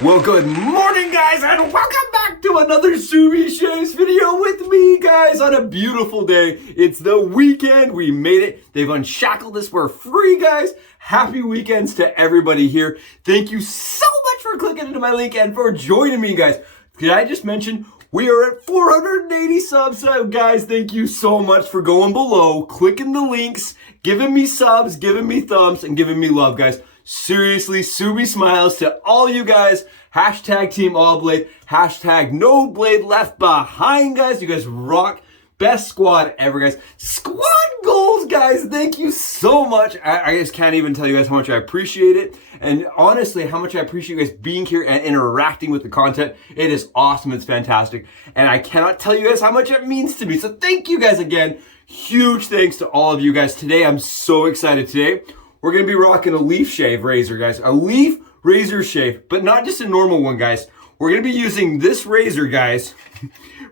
Well, good morning, guys, and welcome back to another LeafShaves video with me, guys, on a beautiful day. It's the weekend. We made it. They've unshackled us for free, guys. Happy weekends to everybody here. Thank you so much for clicking into my link and for joining me, guys. Did I just mention we are at 480 subs, so guys, thank you so much for going below, clicking the links, giving me subs, giving me thumbs, and giving me love, guys. Seriously, Subi smiles to all you guys. Hashtag Team All Blade. Hashtag No Blade Left Behind, guys. You guys rock. Best squad ever, guys. Squad goals, guys. Thank you so much. I just can't even tell you guys how much I appreciate it. And honestly, how much I appreciate you guys being here and interacting with the content. It is awesome. It's fantastic. And I cannot tell you guys how much it means to me. So thank you guys again. Huge thanks to all of you guys. Today, I'm so excited. Today, we're going to be rocking a LeafShave razor, guys. A Leaf razor shave, but not just a normal one, guys. We're going to be using this razor, guys,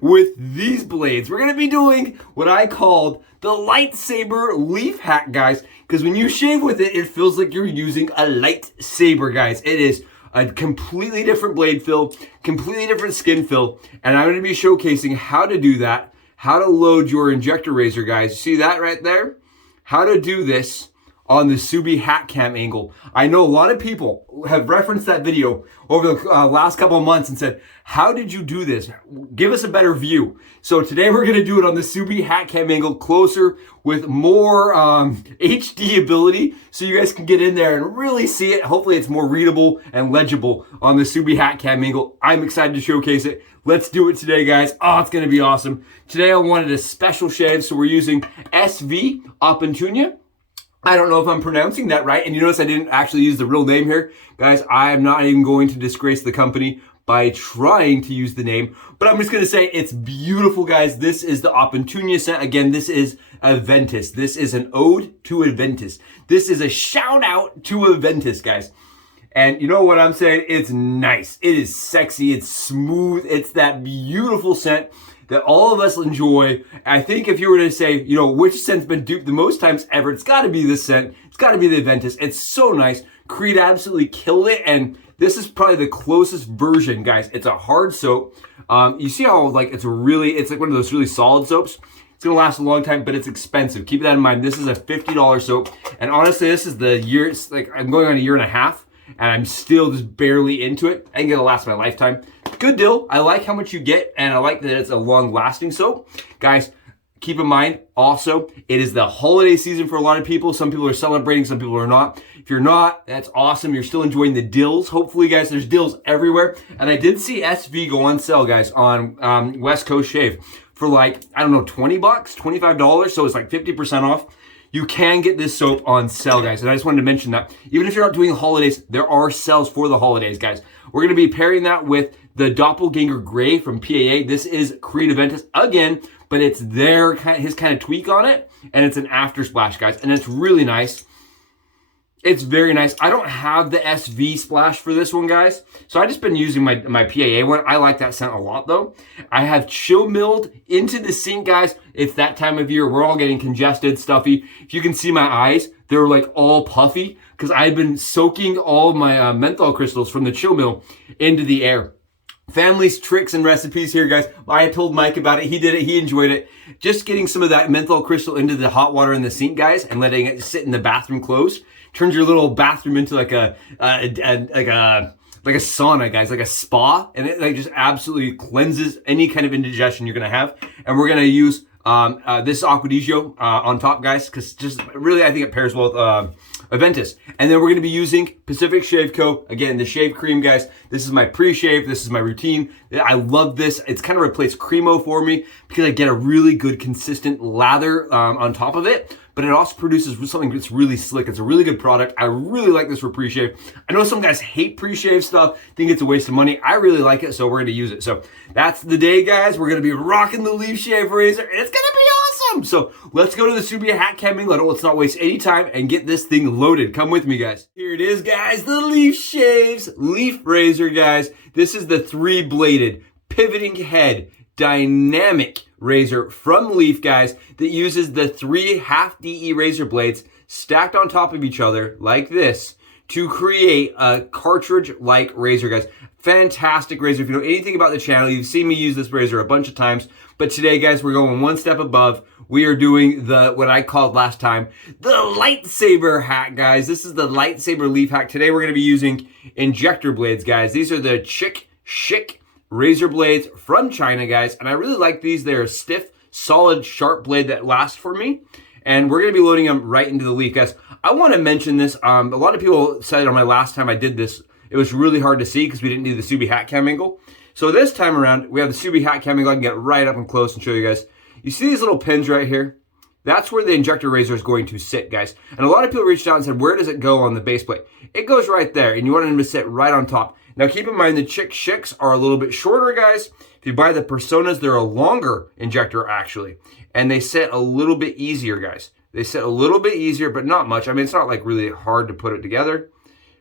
with these blades. We're going to be doing what I called the lightsaber leaf hack, guys, because when you shave with it, it feels like you're using a lightsaber, guys. It is a completely different blade fill, completely different skin fill, and I'm going to be showcasing how to do that, how to load your injector razor, guys. See that right there? How to do this on the Subi hat cam angle. I know a lot of people have referenced that video over the last couple of months and said, how did you do this? Give us a better view. So today we're gonna do it on the Subi hat cam angle, closer with more HD ability, so you guys can get in there and really see it. Hopefully it's more readable and legible on the Subi hat cam angle. I'm excited to showcase it. Let's do it today, guys. Oh, it's gonna be awesome. Today I wanted a special shave, so we're using SV Opuntia. I don't know if I'm pronouncing that right. And you notice I didn't actually use the real name here. Guys, I am not even going to disgrace the company by trying to use the name. But I'm just going to say it's beautiful, guys. This is the Opuntia scent. Again, this is Aventus. This is an ode to Aventus. This is a shout out to Aventus, guys. And you know what I'm saying? It's nice. It is sexy. It's smooth. It's that beautiful scent that all of us enjoy. I think if you were to say, you know, which scent's been duped the most times ever, it's got to be this scent. It's got to be the Aventus. It's so nice. Creed absolutely killed it, and this is probably the closest version, guys. It's a hard soap. You see how like it's like one of those really solid soaps. It's gonna last a long time, but it's expensive. Keep that in mind. This is a $50 soap, and honestly, this is the year. It's like I'm going on a year and a half, and I'm still just barely into it. I think it'll last my lifetime. Good deal. I like how much you get, and I like that it's a long-lasting soap. Guys, keep in mind, also, it is the holiday season for a lot of people. Some people are celebrating, some people are not. If you're not, that's awesome. You're still enjoying the deals. Hopefully, guys, there's deals everywhere. And I did see SV go on sale, guys, on West Coast Shave for like, I don't know, 20 bucks, $25. So it's like 50% off. You can get this soap on sale, guys. And I just wanted to mention that. Even if you're not doing holidays, there are sales for the holidays, guys. We're going to be pairing that with the Doppelganger Gray from PAA. This is Creed Aventus again, but it's his kind of tweak on it, and it's an after splash, guys, and it's really nice. It's very nice. I don't have the SV splash for this one, guys, so I just been using my PAA one. I like that scent a lot, though. I have chill milled into the sink, guys. It's that time of year. We're all getting congested, stuffy. If you can see my eyes, they're like all puffy because I've been soaking all of my menthol crystals from the chill mill into the air. Family's tricks and recipes here, guys. I told Mike about it. He did it. He enjoyed it. Just getting some of that menthol crystal into the hot water in the sink, guys, and letting it sit in the bathroom closed turns your little bathroom into like a sauna, guys, like a spa, and it like just absolutely cleanses any kind of indigestion you're gonna have. And we're gonna use this Aquadigio on top, guys, because just really I think it pairs well with Aventus. And then we're going to be using Pacific Shave Co. Again, the shave cream, guys. This is my pre-shave. This is my routine. I love this. It's kind of replaced Cremo for me because I get a really good consistent lather on top of it. But it also produces something that's really slick. It's a really good product. I really like this for pre-shave. I know some guys hate pre-shave stuff, think it's a waste of money. I really like it, so we're going to use it. So that's the day, guys. We're going to be rocking the LeafShave razor, and it's going to be awesome. So let's go to the Subi hat cam angle. Let's not waste any time and get this thing loaded. Come with me, guys. Here it is, guys. The LeafShaves leaf razor, guys. This is the 3-bladed pivoting head dynamic razor from Leaf, guys, that uses the 3 half DE razor blades stacked on top of each other like this to create a cartridge-like razor, guys. Fantastic razor. If you know anything about the channel, you've seen me use this razor a bunch of times. But today, guys, we're going one step above. We are doing what I called last time, the lightsaber hack, guys. This is the lightsaber leaf hack. Today, we're going to be using injector blades, guys. These are the Schick razor blades from China, guys. And I really like these. They're a stiff, solid, sharp blade that lasts for me. And we're going to be loading them right into the leaf, guys. I want to mention this. A lot of people said on my last time I did this, it was really hard to see because we didn't do the Subi hat cam angle. So this time around, we have the Subi hat cam angle. I can get right up and close and show you guys. You see these little pins right here? That's where the injector razor is going to sit, guys. And a lot of people reached out and said, where does it go on the base plate? It goes right there, and you want them to sit right on top. Now, keep in mind, the Schicks are a little bit shorter, guys. If you buy the Personas, they're a longer injector, actually. And they sit a little bit easier, guys. They sit a little bit easier, but not much. I mean, it's not like really hard to put it together.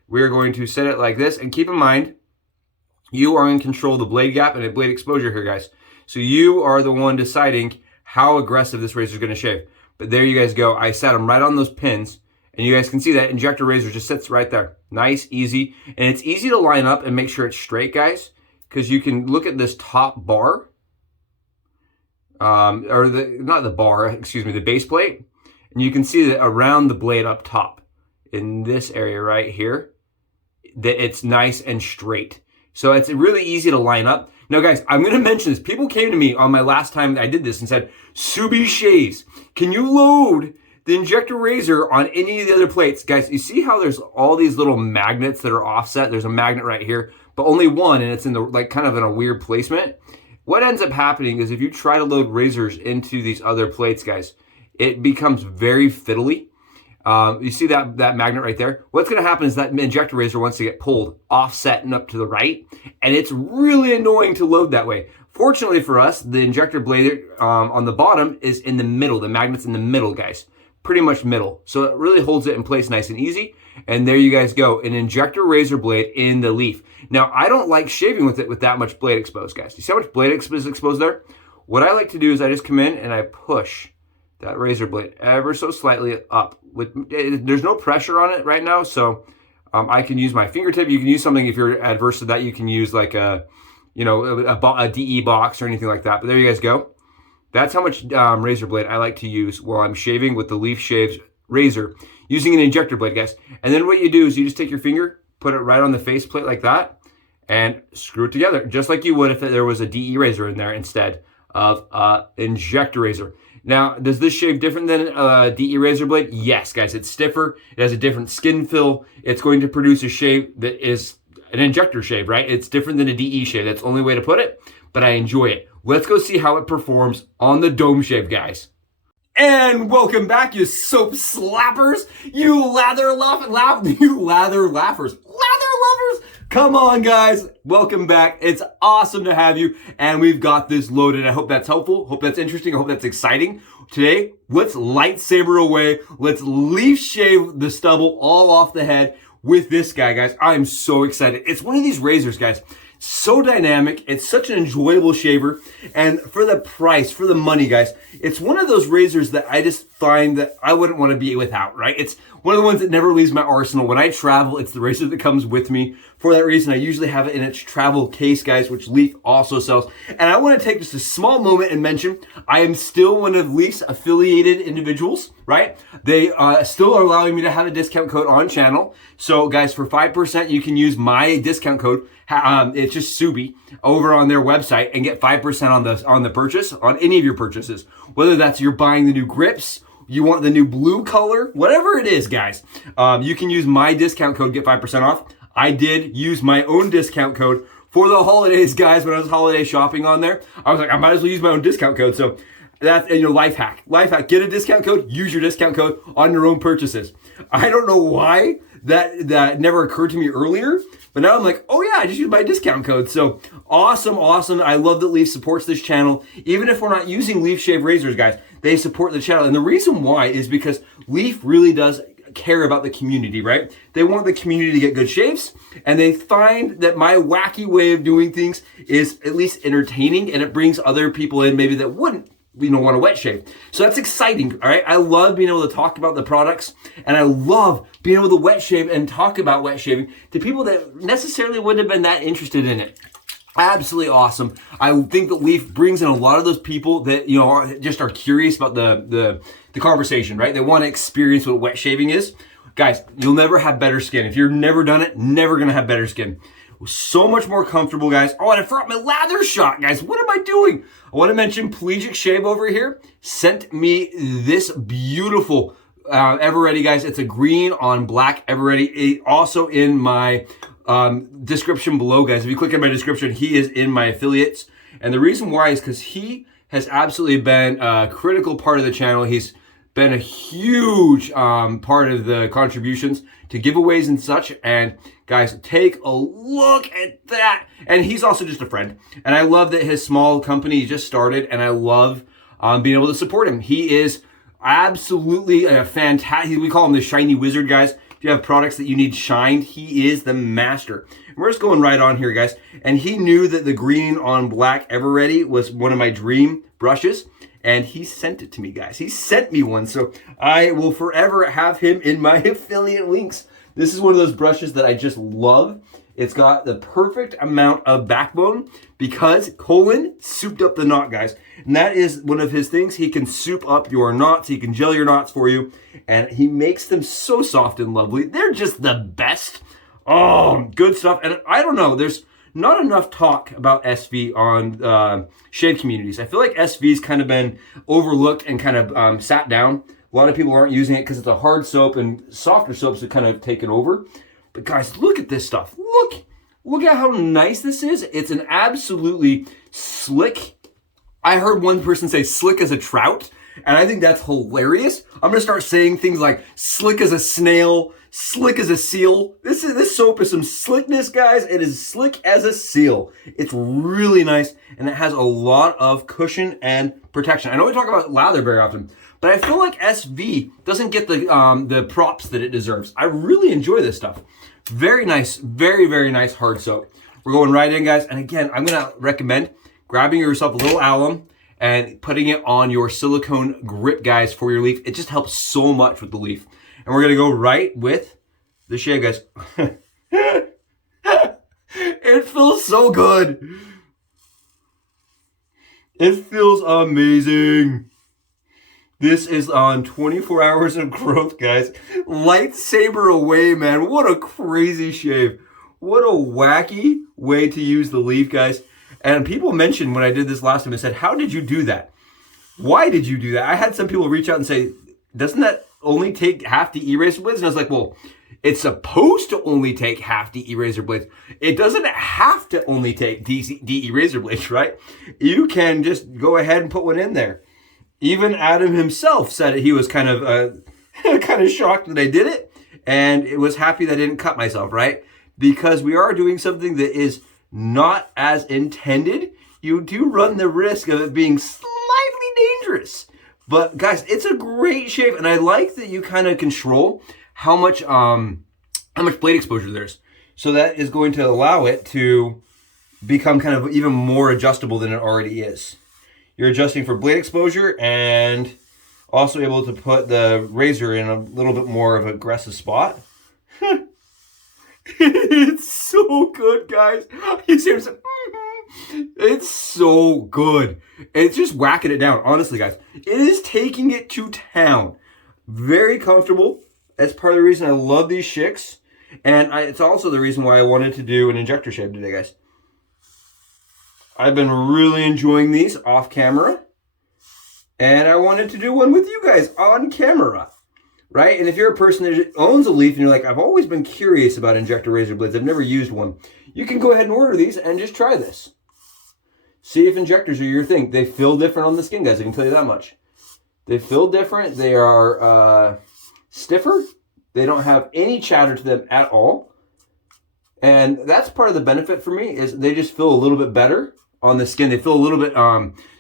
We're going to set it like this. And keep in mind, you are in control of the blade gap and the blade exposure here, guys. So you are the one deciding how aggressive this razor is going to shave. But there you guys go. I set them right on those pins. And you guys can see that injector razor just sits right there. Nice, easy. And it's easy to line up and make sure it's straight, guys. Because you can look at this top bar. The base plate. And you can see that around the blade up top, in this area right here, that it's nice and straight. So it's really easy to line up. Now, guys, I'm going to mention this. People came to me on my last time I did this and said, Subi Shaves, can you load the injector razor on any of the other plates? Guys, you see how there's all these little magnets that are offset? There's a magnet right here, but only one, and it's in the kind of in a weird placement. What ends up happening is if you try to load razors into these other plates, guys, it becomes very fiddly. You see that magnet right there? What's going to happen is that injector razor wants to get pulled offset and up to the right, and it's really annoying to load that way. Fortunately for us, the injector blade on the bottom is in the middle. The magnet's in the middle, guys. Pretty much middle. So it really holds it in place nice and easy. And there you guys go. An injector razor blade in the leaf. Now, I don't like shaving with it with that much blade exposed, guys. You see how much blade is exposed there? What I like to do is I just come in and I push that razor blade ever so slightly up. There's no pressure on it right now, so I can use my fingertip. You can use something if you're adverse to that. You can use like a DE box or anything like that. But there you guys go. That's how much razor blade I like to use while I'm shaving with the LeafShave's razor using an injector blade, guys. And then what you do is you just take your finger, put it right on the face plate like that, and screw it together, just like you would if there was a DE razor in there instead of injector razor. Now, does this shave different than a DE razor blade? Yes, guys, it's stiffer. It has a different skin fill. It's going to produce a shave that is an injector shave, right? It's different than a DE shave. That's the only way to put it, but I enjoy it. Let's go see how it performs on the dome shave, guys. And welcome back, you soap slappers, you lather laughers. Come on, guys. Welcome back. It's awesome to have you. And we've got this loaded. I hope that's helpful. Hope that's interesting. I hope that's exciting. Today, let's lightsaber away. Let's leaf shave the stubble all off the head with this guy, guys. I'm so excited. It's one of these razors, guys. So dynamic. It's such an enjoyable shaver. And for the price, for the money, guys, it's one of those razors that I just find that I wouldn't want to be without, right? It's one of the ones that never leaves my arsenal. When I travel, it's the razor that comes with me. For that reason, I usually have it in its travel case, guys, which Leaf also sells. And I want to take just a small moment and mention, I am still one of Leaf's affiliated individuals, right? They still are allowing me to have a discount code on channel. So guys, for 5%, you can use my discount code. It's just Subi over on their website and get 5% on the purchase, on any of your purchases. Whether that's you're buying the new grips, you want the new blue color, whatever it is, guys, you can use my discount code, get 5% off. I did use my own discount code for the holidays, guys. When I was holiday shopping on there, I was like, I might as well use my own discount code. So that's, life hack. Life hack. Get a discount code. Use your discount code on your own purchases. I don't know why that never occurred to me earlier, but now I'm like, oh yeah, I just used my discount code. So awesome. I love that Leaf supports this channel. Even if we're not using LeafShave razors, guys, they support the channel. And the reason why is because Leaf really does care about the community, right? They want the community to get good shaves, and they find that my wacky way of doing things is at least entertaining, and it brings other people in maybe that wouldn't want to wet shave. So that's exciting, all right? I love being able to talk about the products, and I love being able to wet shave and talk about wet shaving to people that necessarily wouldn't have been that interested in it. Absolutely awesome. I think that Leaf brings in a lot of those people that, you know, are curious about the conversation, right? They want to experience what wet shaving is. Guys, you'll never have better skin. If you've never done it, never gonna have better skin. So much more comfortable, guys. Oh, and I forgot my lather shot, guys. What am I doing? I want to mention PELAGICSHAVE over here sent me this beautiful Ever Ready, guys. It's a green on black Ever Ready. Also in my description below, guys. If you click in my description, he is in my affiliates. And the reason why is because he has absolutely been a critical part of the channel. He's been a huge part of the contributions to giveaways and such. And guys, take a look at that. And he's also just a friend. And I love that his small company just started, and I love being able to support him. He is absolutely a fantastic, we call him the shiny wizard, guys. If you have products that you need shined, he is the master. And we're just going right on here, guys. And he knew that the green on black Ever Ready was one of my dream brushes. And he sent it to me, guys. He sent me one. So I will forever have him in my affiliate links. This is one of those brushes that I just love. It's got the perfect amount of backbone because Colin souped up the knot, guys. And that is one of his things. He can soup up your knots. He can gel your knots for you. And he makes them so soft and lovely. They're just the best. Oh, good stuff. And I don't know, there's not enough talk about SV on shave communities. I feel like SV's kind of been overlooked and kind of sat down. A lot of people aren't using it because it's a hard soap, and softer soaps have kind of taken over. But guys, look at this stuff. Look at how nice this is. It's an absolutely slick. I heard one person say slick as a trout, and I think that's hilarious. I'm gonna start saying things like slick as a snail, slick as a seal. This soap is some slickness, guys. It is slick as a seal. It's really nice, and it has a lot of cushion and protection. I know we talk about lather very often, but I feel like SV doesn't get the props that it deserves. I really enjoy this stuff. Very nice, very, very nice hard soap. We're going right in, guys. And again, I'm gonna recommend grabbing yourself a little alum and putting it on your silicone grip, guys, for your leaf. It just helps so much with the leaf. And we're gonna go right with the shave, guys. It feels so good. It feels amazing. This is on 24 hours of growth, guys. Lightsaber away, man. What a crazy shave. What a wacky way to use the leaf, guys. And people mentioned when I did this last time, they said, how did you do that? Why did you do that? I had some people reach out and say, doesn't that only take half the e-razor blades? And I was like, well, it's supposed to only take half the e-razor blades. It doesn't have to only take the e-razor blades, right? You can just go ahead and put one in there. Even Adam himself said he was kind of shocked that I did it, and it was happy that I didn't cut myself, right? Because we are doing something that is not as intended. You do run the risk of it being slightly dangerous. But guys, it's a great shave, and I like that you kind of control how much blade exposure there's. So that is going to allow it to become kind of even more adjustable than it already is. You're adjusting for blade exposure and also able to put the razor in a little bit more of an aggressive spot. It's so good, guys. You see what I'm saying? It's so good. It's just whacking it down. Honestly, guys, it is taking it to town. Very comfortable. That's part of the reason I love these Schicks. And it's also the reason why I wanted to do an injector shave today, guys. I've been really enjoying these off camera, and I wanted to do one with you guys on camera, right? And if you're a person that owns a leaf and you're like, I've always been curious about injector razor blades, I've never used one, you can go ahead and order these and just try this. See if injectors are your thing. They feel different on the skin, guys, I can tell you that much. They feel different. They are stiffer. They don't have any chatter to them at all. And that's part of the benefit for me, is they just feel a little bit better on the skin. They feel a little bit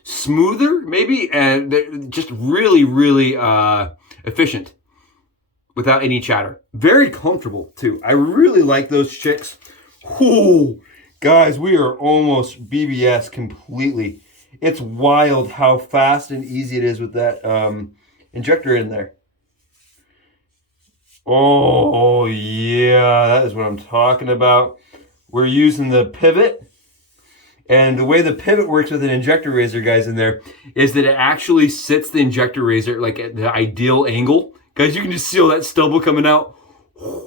smoother, maybe, and they're just really, really efficient without any chatter. Very comfortable, too. I really like those Schicks. Whoo, guys, we are almost BBS completely It's wild how fast and easy it is with that injector in there. Oh, yeah, that is what I'm talking about. We're using the pivot. And the way the pivot works with an injector razor, guys, in there, is that it actually sits the injector razor like at the ideal angle. Guys, you can just see all that stubble coming out. Woo,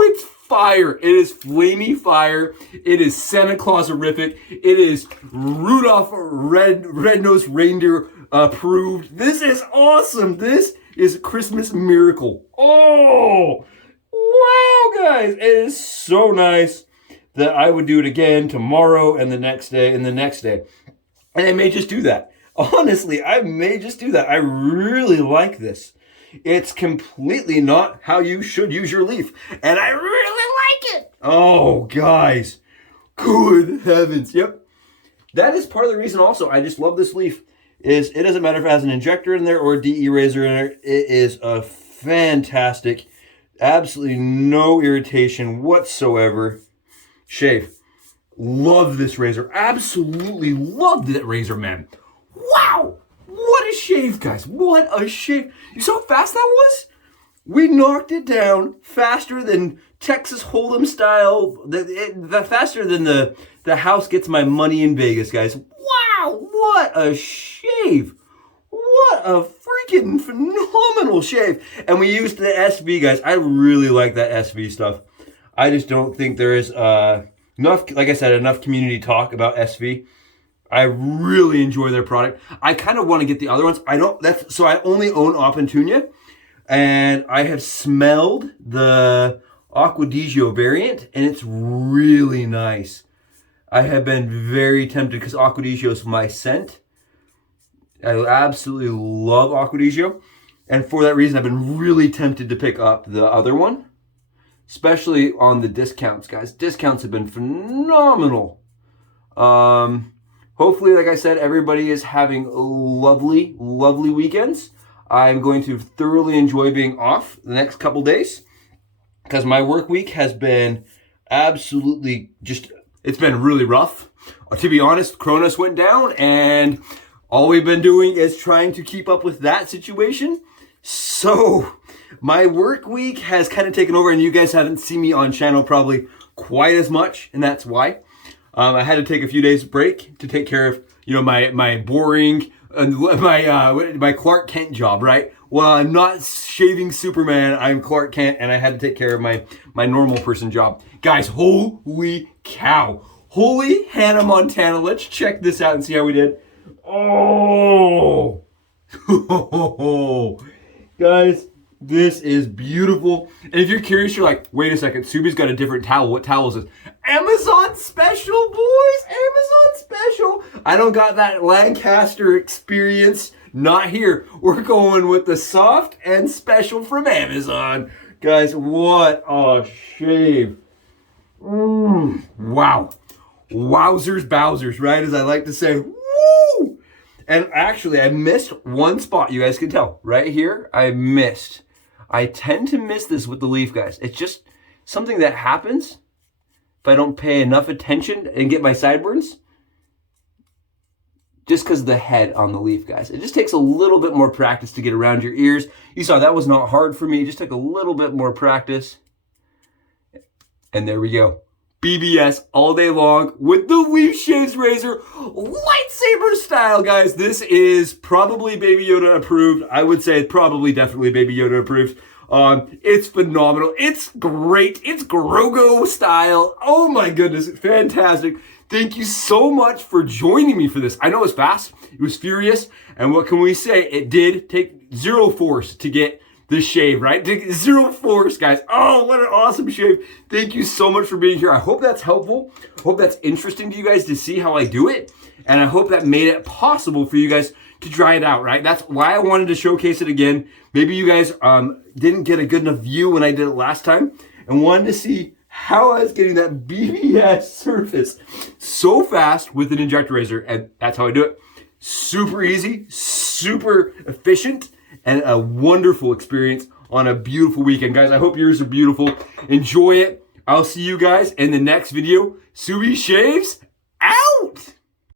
it's fire. It is flamey fire. It is Santa Claus-erific. It is Rudolph Red-Nosed Reindeer approved. This is awesome. This is a Christmas miracle. Oh, wow, guys. It is so nice that I would do it again tomorrow and the next day and the next day. And I may just do that. Honestly, I may just do that. I really like this. It's completely not how you should use your leaf. And I really like it. Oh, guys. Good heavens. Yep. That is part of the reason also I just love this leaf. Is it doesn't matter if it has an injector in there or a DE razor in there. It is a fantastic, absolutely no irritation whatsoever shave. Love this razor. Absolutely loved that razor, man. Wow. What a shave, guys. What a shave. You saw how fast that was? We knocked it down faster than Texas Hold'em style. The faster than the house gets my money in Vegas, guys. Wow. What a shave. What a freaking phenomenal shave. And we used the SV, guys. I really like that SV stuff. I just don't think there is enough, like I said, enough community talk about SV. I really enjoy their product. I kind of want to get the other ones. So I only own Opuntia, and I have smelled the Aquadigio variant, and it's really nice. I have been very tempted because Aquadigio is my scent. I absolutely love Aquadigio, and for that reason, I've been really tempted to pick up the other one. Especially on the discounts, guys. Discounts have been phenomenal. Hopefully, like I said, everybody is having lovely, lovely weekends. I'm going to thoroughly enjoy being off the next couple days because my work week has been absolutely it's been really rough. To be honest, Cronus went down and all we've been doing is trying to keep up with that situation. So my work week has kind of taken over, and you guys haven't seen me on channel probably quite as much, and that's why. I had to take a few days break to take care of, my boring, my Clark Kent job, right? Well, I'm not shaving Superman, I'm Clark Kent, and I had to take care of my normal person job. Guys, holy cow. Holy Hannah Montana. Let's check this out and see how we did. Oh! Guys, this is beautiful. And if you're curious, you're like, wait a second, Subi's got a different towel. What towel is this? Amazon special, boys. Amazon special. I don't got that Lancaster experience. Not here. We're going with the soft and special from Amazon. Guys, what a shave. Wow. Wowzers bowsers, right? As I like to say. Woo! And actually, I missed one spot. You guys can tell. Right here, I missed. I tend to miss this with the leaf, guys. It's just something that happens if I don't pay enough attention and get my sideburns. Just because of the head on the leaf, guys. It just takes a little bit more practice to get around your ears. You saw that was not hard for me. It just took a little bit more practice. And there we go. BBS all day long with the LeafShaves razor, lightsaber style, guys. This is probably Baby Yoda approved. I would say probably definitely Baby Yoda approved. It's phenomenal. It's great. It's Grogu style. Oh my goodness, it's fantastic. Thank you so much for joining me for this. I know it was fast. It was furious. And what can we say? It did take zero force to get this shave, right? Zero force, guys. Oh, what an awesome shave. Thank you so much for being here. I hope that's helpful. Hope that's interesting to you guys to see how I do it. And I hope that made it possible for you guys to try it out, right? That's why I wanted to showcase it again. Maybe you guys didn't get a good enough view when I did it last time and wanted to see how I was getting that BBS surface so fast with an injector razor. And that's how I do it. Super easy, super efficient, and a wonderful experience on a beautiful weekend. Guys, I hope yours are beautiful. Enjoy it. I'll see you guys in the next video. Subi shaves